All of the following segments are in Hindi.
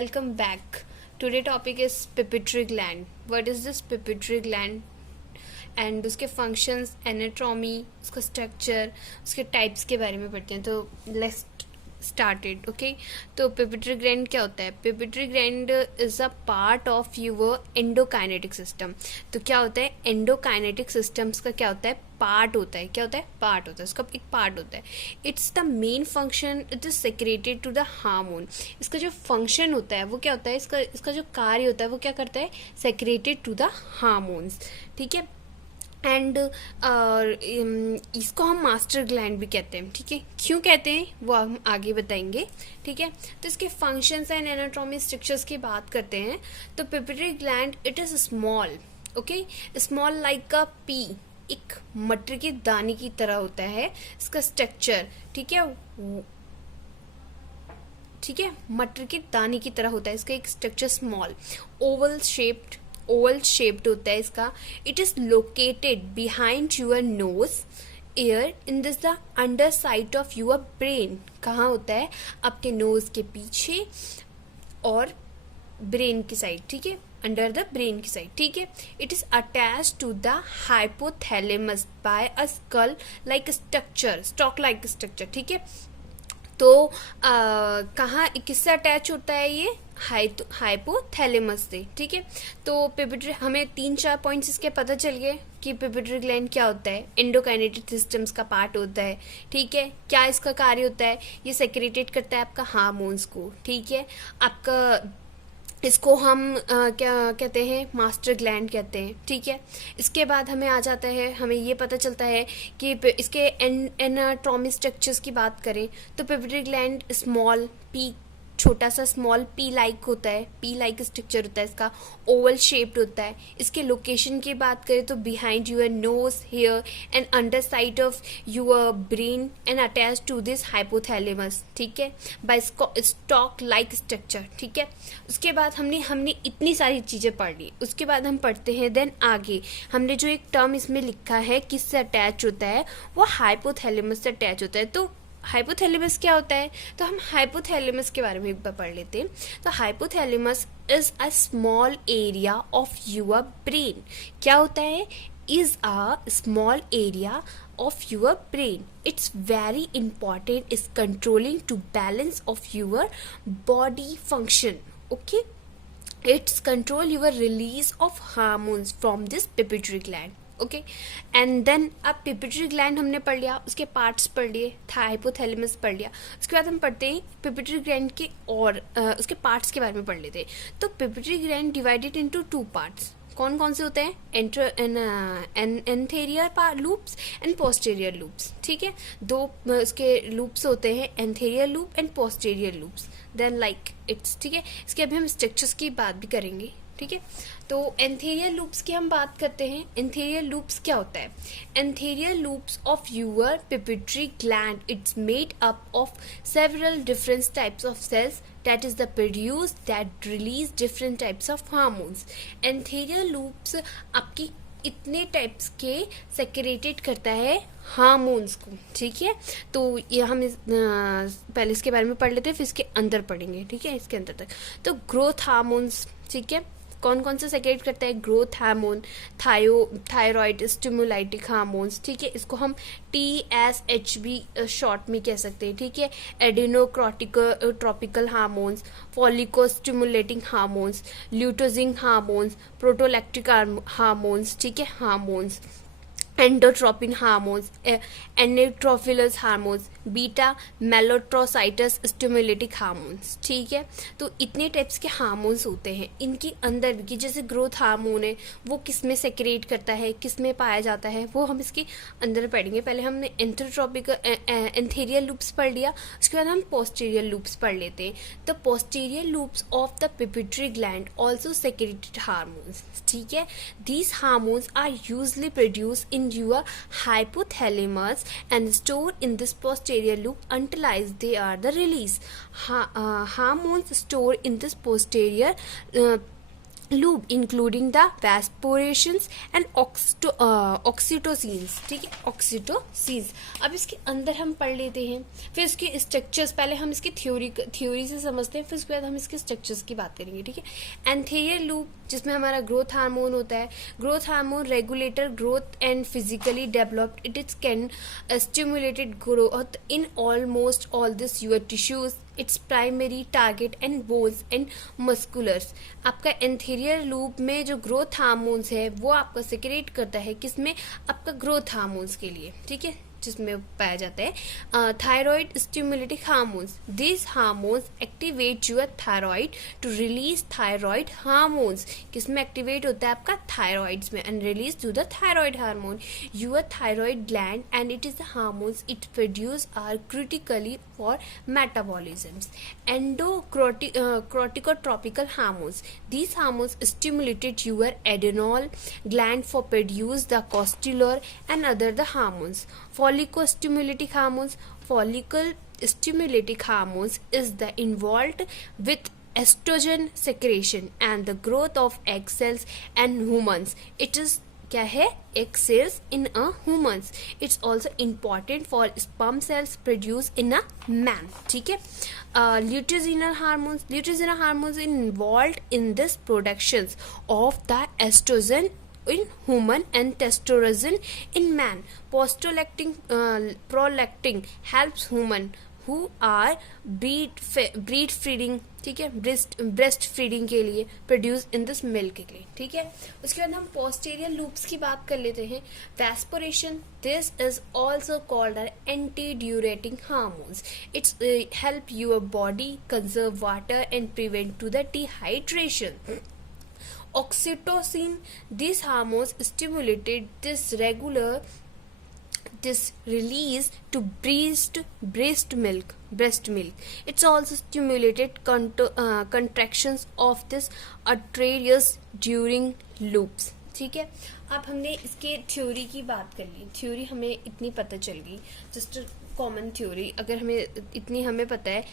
Welcome back. Today topic is pituitary gland. What is this pituitary gland? And उसके फंक्शंस, एनाटॉमी, उसका स्ट्रक्चर, उसके टाइप्स के बारे में पढ़ते हैं. तो लेट्स स्टार्टेड. ओके, तो पिट्यूटरी ग्लैंड क्या होता है? Pituitary gland is a part of your endocrine system. तो क्या होता है? एंडोकाइनेटिक सिस्टम्स का क्या होता है? पार्ट होता है. क्या होता है? पार्ट होता है. इसका एक पार्ट होता है. It's the main function. It is secreted to the hormone. इसका जो फंक्शन होता है वो क्या होता है? इसका जो कार्य होता है वो क्या करता है? Secreted to the hormones. ठीक है. एंड इसको हम मास्टर ग्लैंड भी कहते हैं. ठीक है, क्यों कहते हैं वो हम आगे बताएंगे. ठीक है, तो इसके फंक्शंस एंड एनाटॉमी स्ट्रक्चर्स की बात करते हैं. तो pituitary gland it is small. Okay, small like a P. एक मटर के दाने की तरह होता है इसका स्ट्रक्चर. ठीक है, ठीक है, मटर के दाने की तरह होता है इसका एक स्ट्रक्चर. स्मॉल ओवल शेप्ड होता है इसका. It is located behind your nose air in this the under side of your brain. कहाँ होता है? आपके नोज के पीछे और ब्रेन की साइड. ठीक है, अंडर द ब्रेन की साइड. ठीक है, it is attach to the hypothalamus by a skull like structure, stock like structure. ठीक है, तो कहाँ किससे अटैच होता है ये? हाइपोथैलेमस से. ठीक है, तो पिट्यूटरी, हमें 3-4 पॉइंट्स इसके पता चल गए कि पिट्यूटरी ग्लैंड क्या होता है. एंडोकाइनेटिक सिस्टम्स का पार्ट होता है. ठीक है, क्या इसका कार्य होता है? ये सेक्रेटेट करता है आपका हार्मोन्स को. ठीक है, आपका इसको हम क्या कहते हैं? मास्टर ग्लैंड कहते हैं. ठीक है, इसके बाद हमें आ जाता है, हमें ये पता चलता है कि इसके एनाटॉमी स्ट्रक्चर्स की बात करें तो पिट्यूटरी ग्लैंड स्मॉल पी, छोटा सा स्मॉल पी लाइक होता है. पी लाइक स्ट्रक्चर होता है इसका. ओवल शेप्ड होता है. इसके लोकेशन की बात करें तो behind your nose, here and under side of your brain and attach to this hypothalamus. ठीक है, बाय स्टॉक लाइक स्ट्रक्चर. ठीक है, उसके बाद हमने इतनी सारी चीज़ें पढ़ ली. उसके बाद हम पढ़ते हैं देन आगे. हमने जो एक टर्म इसमें लिखा है किससे अटैच होता है, वो हाइपोथैलेमस से अटैच होता है. तो हाइपोथैलेमस क्या होता है? तो हम हाइपोथैलेमस के बारे में एक बार पढ़ लेते हैं. तो hypothalamus is a small area of your brain. क्या होता है? Is a small area of your brain. It's very important is controlling to balance of your body function. Okay, it's control your release of hormones from this pituitary gland. Okay, and then अब पिट्यूटरी ग्लैंड हमने पढ़ लिया, उसके पार्ट्स पढ़ लिए, हाइपोथैलेमस पढ़ लिया. उसके बाद हम पढ़ते हैं पिट्यूटरी ग्लैंड के और उसके पार्ट्स के बारे में पढ़ लेते हैं. तो pituitary gland divided into 2 parts. कौन कौन से होते हैं? Anterior lobes and posterior lobes. ठीक है, 2 उसके लूप्स होते हैं, anterior lobe and posterior lobes. Then like it's. ठीक है, इसके अभी हम स्ट्रक्चर्स की बात भी करेंगे. ठीक है, तो एंथेरियर लूप्स की हम बात करते हैं. एंथेरियर लूप्स क्या होता है? Anterior lobes of your pituitary gland it's made up of several different types of cells that is the produce that release different types of hormones. Anterior lobes आपकी इतने टाइप्स के सेक्रेटेड करता है हार्मोन्स को. ठीक है, तो ये हम पहले इसके बारे में पढ़ लेते हैं, फिर इसके अंदर पढ़ेंगे. ठीक है, इसके अंदर तक तो ग्रोथ हार्मोन्स. ठीक है, कौन कौन से सेक्रेट करता है? Growth hormone, thyroid stimulating hormones. ठीक है, इसको हम TSH भी शॉर्ट में कह सकते हैं. ठीक है, एडिनोट्रोपिकल hormones, follicle stimulating hormones, luteinizing hormones, prolactin hormones. ठीक है, हार्मोन्स, एंडोट्रोपिन हार्मोन्स, एनेट्रोफिलस hormones, beta melanocyte stimulating hormones. ठीक है, तो इतने टाइप्स के हार्मोन्स होते हैं. इनके अंदर भी जैसे ग्रोथ हार्मोन है वो किस में सेक्रेट करता है, किस में पाया जाता है, वो हम इसके अंदर पढ़ेंगे. पहले हमने एंथेरियर लूप्स पढ़ लिया, उसके बाद हम पोस्टीरियर लूप्स पढ़ लेते हैं. तो posterior loops of the pituitary gland also secreted hormones. ठीक है, these hormones are usually produce in your hypothalamus and stored in this posterior loop until they are the release. Hormones stored in this posterior lobe including the vasopressins and oxytocins, ठीक है, ऑक्सीटोसिन्स। अब इसके अंदर हम पढ़ लेते हैं, फिर इसके स्ट्रक्चर्स, पहले हम इसकी थ्योरी से समझते हैं, फिर उसके बाद हम इसके स्ट्रक्चर्स की बात करेंगे, ठीक है। एंथेरियर लूप, जिसमें हमारा ग्रोथ हार्मोन होता है, growth hormone regulator growth and physically developed, it can stimulated growth in almost all this your tissues, it's primary target and bones and muscles. आपका एंथेरियर लूप में जो ग्रोथ हार्मोन्स है वो आपका सेक्रेट करता है, किसमें, आपका ग्रोथ हार्मोन्स के लिए, ठीक है, जिसमें पाया जाता है thyroid stimulating hormones. This hormones activate your thyroid to release thyroid hormones. किसमें एक्टिवेट होता है, आपका थायराइड्स में, and release to the thyroid hormone. Your thyroid gland and it is the hormones it produce are critically for metabolism. Adrenocorticotropic hormones, these hormones stimulated your adrenal gland for produce the cortisol and other the hormones. Follicle-stimulating hormones, follicle-stimulating hormones is the involved with estrogen secretion and the growth of egg cells and humans. It is क्या है, egg cells in a humans. It's also important for sperm cells produced in a man, ठीक है। Luteinizing hormones involved in this productions of the estrogen in human and testosterone in man. Prolactin helps human who are breed feeding, ठीक है, ब्रेस्ट फीडिंग के लिए प्रोड्यूस इन दिस मिल्क के लिए, ठीक है। उसके बाद हम पोस्टीरियर लूप्स की बात कर लेते हैं। Vasopressin, this is also called anti diuretic hormones. It's help your body conserve water and prevent to the dehydration. Oxytocin, these hormones stimulated this release to breast milk. It's also stimulated contractions of this arterials during loops, ठीक है। अब हमने इसके थ्योरी की बात कर ली, थ्योरी हमें इतनी पता चल गई, जस्ट कॉमन थ्योरी अगर हमें इतनी हमें पता है।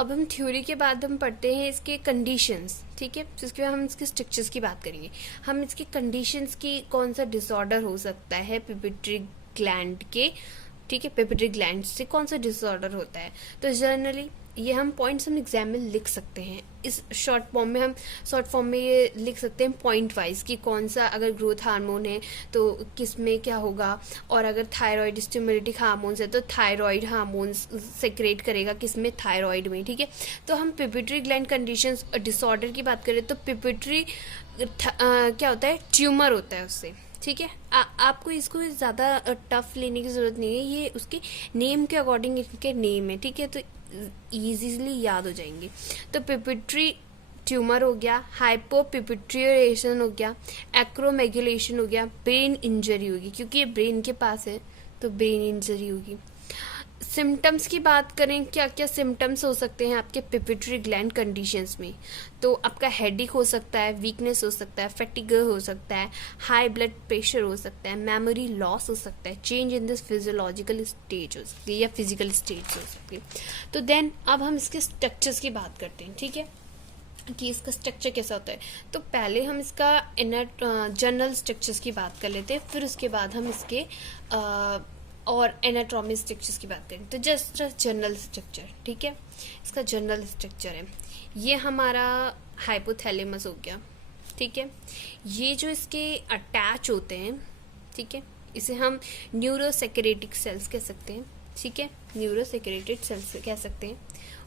अब हम थ्योरी के बाद हम पढ़ते हैं इसके कंडीशंस, ठीक है, जिसके बाद हम इसके स्ट्रक्चर्स की बात करेंगे। हम इसके कंडीशंस की, कौन सा डिसऑर्डर हो सकता है पिट्यूटरी ग्लैंड के, ठीक है, पिट्यूटरी ग्लैंड से कौन सा डिसऑर्डर होता है। तो जनरली ये हम पॉइंट्स हम एग्जाम में लिख सकते हैं। इस शॉर्ट फॉर्म में ये लिख सकते हैं पॉइंट वाइज कि कौन सा, अगर ग्रोथ हार्मोन है तो किस में क्या होगा, और अगर थायराइड स्टिमुलेटिंग हार्मोन्स है तो थायराइड हार्मोन्स सेक्रेट करेगा किस में, थायराइड में, ठीक है। तो हम पिट्यूटरी ग्लैंड कंडीशंस और डिसऑर्डर की बात करें तो पिट्यूटरी क्या होता है, ट्यूमर होता है उससे, ठीक है। आपको इसको ज़्यादा टफ लेने की ज़रूरत नहीं है, ये उसके नेम के अकॉर्डिंग इनके नेम है, ठीक है, तो इजीली याद हो जाएंगे। तो पिट्यूटरी ट्यूमर हो गया, हाइपोपिट्यूटेशन हो गया, एक्रोमेगुलेशन हो गया, ब्रेन इंजरी होगी, क्योंकि ये ब्रेन के पास है तो ब्रेन इंजरी होगी। सिम्टम्स की बात करें, क्या क्या सिम्टम्स हो सकते हैं आपके पिट्यूटरी ग्लैंड कंडीशंस में, तो आपका हेडेक हो सकता है, वीकनेस हो सकता है, फैटिग हो सकता है, हाई ब्लड प्रेशर हो सकता है, मेमोरी लॉस हो सकता है, change in this physiological stage हो सकती है या फिजिकल स्टेज हो सकती है। तो देन अब हम इसके स्ट्रक्चर्स की बात करते हैं, ठीक है, कि इसका स्ट्रक्चर कैसा होता है। तो पहले हम इसका जनरल स्ट्रक्चर्स की बात कर लेते हैं, फिर उसके बाद हम इसके और एनाटॉमी स्ट्रक्चर्स की बात करें। तो जस्ट जनरल स्ट्रक्चर, ठीक है, इसका जनरल स्ट्रक्चर है, ये हमारा हाइपोथैलेमस हो गया, ठीक है। ये जो इसके अटैच होते हैं, ठीक है, इसे हम न्यूरोसेक्रेटिक सेल्स कह सकते हैं, ठीक है, न्यूरोसेक्रेटेड सेल्स कह सकते हैं।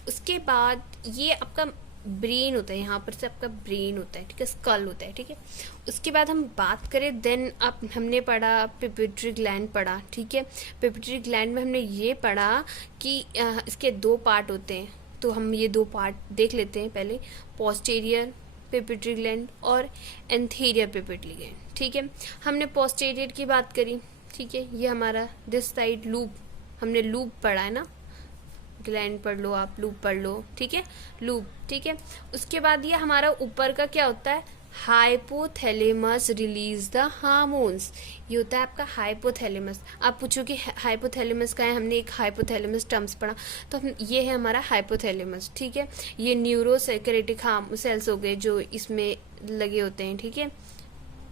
उसके बाद ये आपका ब्रेन होता है, यहाँ पर से आपका ब्रेन होता है, ठीक है, स्कल होता है, ठीक है। उसके बाद हम बात करें, देन अब हमने पढ़ा पिट्यूटरी ग्लैंड पढ़ा, ठीक है। पिट्यूटरी ग्लैंड में हमने ये पढ़ा कि इसके दो पार्ट होते हैं, तो हम ये दो पार्ट देख लेते हैं पहले, पोस्टीरियर पिट्यूटरी ग्लैंड और एंथीरियर पिट्यूटरी ग्लैंड, ठीक है। हमने पोस्टीरियर की बात करी, ठीक है, ये हमारा दिस साइड लूप, हमने लूप पढ़ा है ना, ग्लैंड पढ़ लो आप, लूप पढ़ लो, ठीक है, लूप, ठीक है। उसके बाद ये हमारा ऊपर का क्या होता है, हाइपोथैलेमस रिलीज द हार्मोन्स, ये होता है आपका हाइपोथैलेमस। आप पूछो कि हाइपोथैलेमस का है, हमने एक हाइपोथैलेमस टर्म्स पढ़ा, तो हम ये है हमारा हाइपोथैलेमस, ठीक है। ये न्यूरोसेक्रेटिक सेल्स हो गए जो इसमें लगे होते हैं, ठीक है,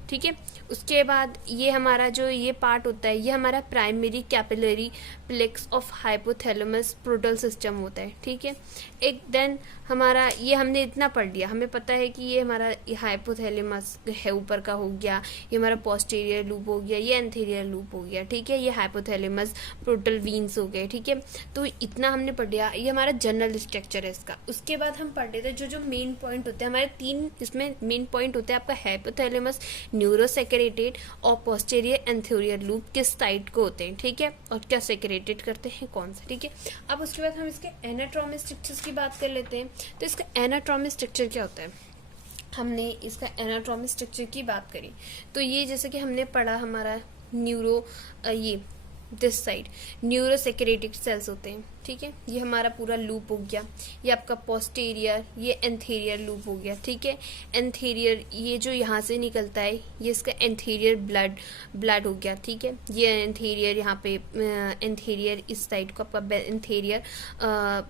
ठीक है। उसके बाद ये हमारा जो ये पार्ट होता है, ये हमारा primary capillary plexus of hypothalamus portal system होता है, ठीक है। एक देन हमारा ये हमने इतना पढ़ लिया, हमें पता है कि ये हमारा हाइपोथैलेमस है ऊपर का हो गया, ये हमारा पोस्टीरियर लूप हो गया, ये एंथीरियर लूप हो गया, ठीक है, ये हाइपोथैलेमस प्रोटल वीन्स हो गए, ठीक है। तो इतना हमने पढ़ लिया, ये हमारा जनरल स्ट्रक्चर है इसका। उसके बाद हम पढ़ लेते हैं जो जो मेन पॉइंट होते हैं हमारे 3 इसमें मेन पॉइंट होते हैं आपका हाइपोथैलेमस, न्यूरोसेक्रेटेड और पोस्टीरियर एंथीरियर लूप किस साइड को होते हैं, ठीक है, और क्या सेक्रेटेड करते हैं कौन सा, ठीक है। अब उसके बाद हम इसके एनाटॉमी स्ट्रक्चर्स की बात कर लेते हैं। तो इसका एनाटॉमी स्ट्रक्चर क्या होता है, हमने इसका एनाटॉमी स्ट्रक्चर की बात करी तो ये जैसे कि हमने पढ़ा हमारा ये दिस साइड न्यूरोसेक्रेटेड सेल्स होते हैं, ठीक है, ये हमारा पूरा लूप हो गया, ये आपका पोस्टीरियर, ये एंथीरियर लूप हो गया, ठीक है। एंथीरियर ये जो यहाँ से निकलता है ये इसका एंथीरियर ब्लड हो गया, ठीक है, ये एंथीरियर यहाँ पे एंथीरियर इस साइड को आपका एंथीरियर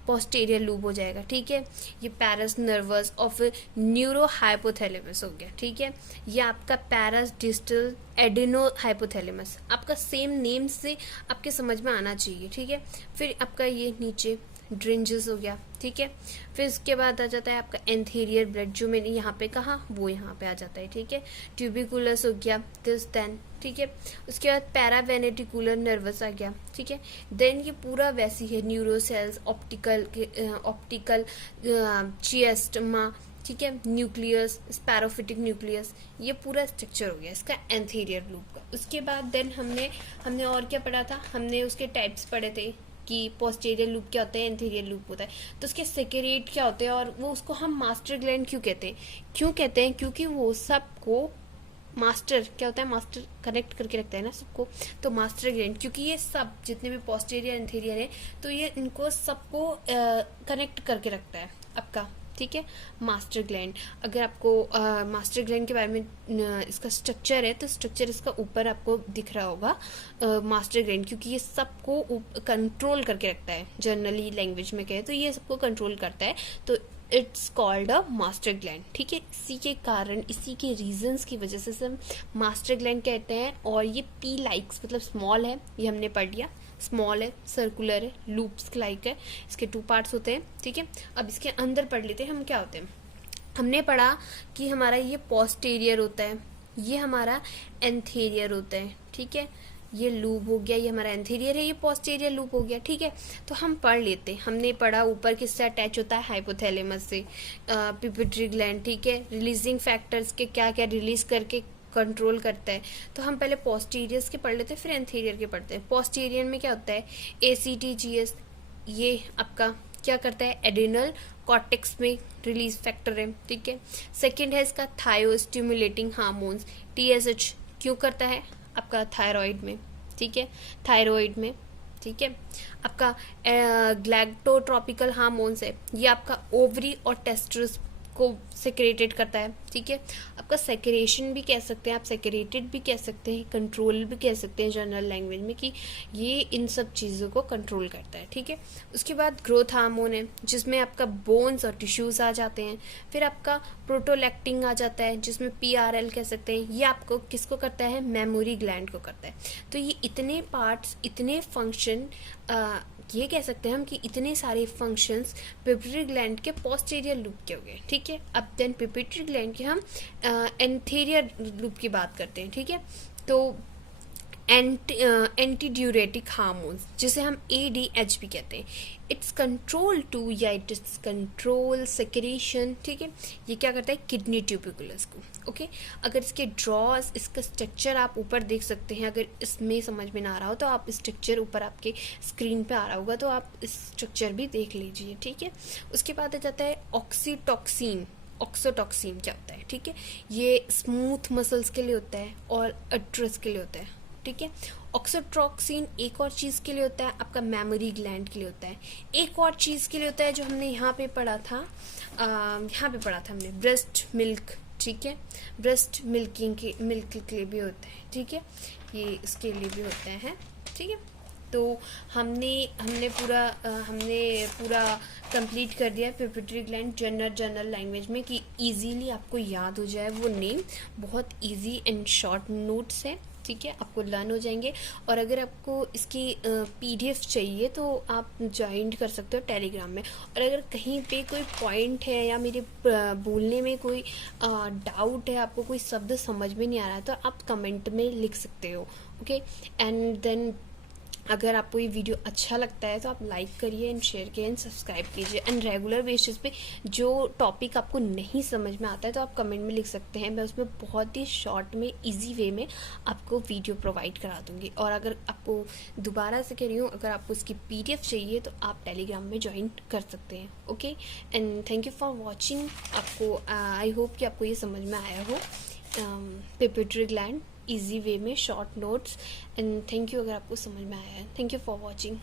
पोस्टीरियर लूप हो जाएगा, ठीक है। ये पैरस नर्वस ऑफ न्यूरो हाइपोथैलेमस हो गया, ठीक है। ये आपका पैरस डिस्टल एडिनो हाइपोथैलेमस, आपका सेम नेम से आपके समझ में आना चाहिए, ठीक है। फिर आपका ये नीचे ड्रिंजेस हो गया, ठीक है। फिर इसके बाद आ जाता है आपका एंथीरियर ब्लड, जो मैंने यहाँ पे कहा वो यहाँ पे आ जाता है, ठीक है। ट्यूबिकुलस हो गया दिस देन, ठीक है। उसके बाद पैरावेनेटिकुलर नर्वस आ गया, ठीक है। देन ये पूरा वैसी है न्यूरोसेल्स, ऑप्टिकल चिएस्टमा, ठीक है, न्यूक्लियस, स्पैरोफिटिक न्यूक्लियस, ये पूरा स्ट्रक्चर हो गया इसका एंथीरियर लूप का। उसके बाद देन हमने और क्या पढ़ा था, हमने उसके टाइप्स पढ़े थे कि पोस्टीरियर लूप क्या होता है, एंथीरियर लूप होता है, तो उसके सेक्रेट क्या होते हैं और वो उसको हम मास्टर ग्लैंड क्यों कहते हैं, क्योंकि वो सबको मास्टर क्या होता है, मास्टर कनेक्ट करके रखता है ना सबको, तो मास्टर ग्लैंड, क्योंकि ये सब जितने भी पोस्टीरियर एंथीरियर है तो ये इनको सबको कनेक्ट करके रखता है आपका, ठीक है, मास्टर ग्लैंड। अगर आपको मास्टर ग्लैंड के बारे में इसका स्ट्रक्चर है तो स्ट्रक्चर इसका ऊपर आपको दिख रहा होगा मास्टर ग्लैंड, क्योंकि ये सबको कंट्रोल करके रखता है, जनरली लैंग्वेज में कहे तो ये सबको कंट्रोल करता है, तो it's called a master gland, ठीक है। इसी के कारण, इसी के रीजंस की वजह से हम मास्टर ग्लैंड कहते हैं। और ये पी लाइक्स मतलब स्मॉल है, ये हमने पढ़ लिया, स्मॉल है, सर्कुलर है, लूप्स लाइक है, इसके 2 पार्ट्स होते हैं, ठीक है। अब इसके अंदर पढ़ लेते हैं हम क्या होते हैं। हमने पढ़ा कि हमारा ये पोस्टीरियर होता है, ये हमारा एंथीरियर होता है, ठीक है, ये लूप हो गया, ये हमारा एंथीरियर है, ये पोस्टीरियर लूप हो गया, ठीक है। तो हम पढ़ लेते हैं, हमने पढ़ा ऊपर किससे अटैच होता है, हाइपोथैलेमस से, पिट्यूटरी ग्लैंड, ठीक है, रिलीजिंग फैक्टर्स के क्या क्या रिलीज करके कंट्रोल करता है। तो हम पहले पोस्टीरियर्स के पढ़ लेते हैं, फिर एंथीरियर के पढ़ते हैं। पोस्टीरियर में क्या होता है, ACTGS, ये आपका क्या करता है, एड्रिनल कॉर्टेक्स में रिलीज फैक्टर है, ठीक है। सेकंड है इसका थायो स्टिमुलेटिंग हार्मोन्स, TSH क्यों करता है आपका थायराइड में, ठीक है, थायराइड में, ठीक है। आपका ग्लैक्टोट्रॉपिकल हार्मोन्स है, ये आपका ओवरी और टेस्ट्रस को सेक्रेटेड करता है, ठीक है। आपका सेक्रेशन भी कह सकते हैं आप, सेक्रेटेड भी कह सकते हैं, कंट्रोल भी कह सकते हैं जनरल लैंग्वेज में, कि ये इन सब चीज़ों को कंट्रोल करता है, ठीक है। उसके बाद ग्रोथ हार्मोन है, जिसमें आपका बोन्स और टिश्यूज आ जाते हैं। फिर आपका प्रोटोलैक्टिन आ जाता है, जिसमें PRL कह सकते हैं, ये आपको किसको करता है, मेमोरी ग्लैंड को करता है। तो ये इतने पार्ट्स, इतने फंक्शन, ये कह सकते हैं हम कि इतने सारे फंक्शंस पिट्यूटरी ग्लैंड के पोस्टीरियर लूप के हो गए, ठीक है। अब देन पिट्यूटरी ग्लैंड के हम एंथीरियर लूप की बात करते हैं, ठीक है। तो एंटीड्यूरेटिक हार्मोन्स, जिसे हम ADH भी कहते हैं, इट्स कंट्रोल टू या इट्स कंट्रोल सेक्रेशन, ठीक है। ये क्या करता है, किडनी ट्यूबिकुलस को, ओके। अगर इसके ड्रॉज, इसका स्ट्रक्चर आप ऊपर देख सकते हैं, अगर इसमें समझ में ना आ रहा हो तो आप स्ट्रक्चर ऊपर आपके स्क्रीन पे आ रहा होगा, तो आप इस स्ट्रक्चर भी देख लीजिए, ठीक है। उसके बाद आ जाता है ऑक्सीटॉक्सिन क्या होता है, ठीक है, ये स्मूथ मसल्स के लिए होता है और अट्रस के लिए होता है, ठीक है। ऑक्सीटॉक्सिन एक और चीज़ के लिए होता है, आपका मेमोरी ग्लैंड के लिए होता है। एक और चीज़ के लिए होता है जो हमने यहाँ पे पढ़ा था, हमने ब्रेस्ट मिल्क, ठीक है, ब्रेस्ट मिल्क के लिए भी होता है, ठीक है, ये इसके लिए भी होते हैं, ठीक है। तो हमने पूरा कंप्लीट कर दिया पिट्यूटरी ग्लैंड जनरल लैंग्वेज में कि इजीली आपको याद हो जाए वो नेम। बहुत इजी एंड शॉर्ट नोट्स है, ठीक है, आपको लर्न हो जाएंगे। और अगर आपको इसकी पीडीएफ चाहिए तो आप ज्वाइन कर सकते हो टेलीग्राम में। और अगर कहीं पे कोई पॉइंट है या मेरे बोलने में कोई डाउट है, आपको कोई शब्द समझ में नहीं आ रहा है, तो आप कमेंट में लिख सकते हो, ओके। एंड देन अगर आपको ये वीडियो अच्छा लगता है तो आप लाइक करिए एंड शेयर करिए एंड सब्सक्राइब कीजिए। एंड रेगुलर बेसिस पे जो टॉपिक आपको नहीं समझ में आता है तो आप कमेंट में लिख सकते हैं, मैं उसमें बहुत ही शॉर्ट में इजी वे में आपको वीडियो प्रोवाइड करा दूंगी। और अगर आपको दोबारा से कह रही हूँ, अगर आपको इसकी पीडीएफ चाहिए तो आप टेलीग्राम में ज्वाइन कर सकते हैं, okay. And thank you for watching. आपको आई होप कि आपको ये समझ में आया हो पिट्यूटरी ग्लैंड इजी वे में short notes. And thank you अगर आपको समझ में आया है। Thank you for watching.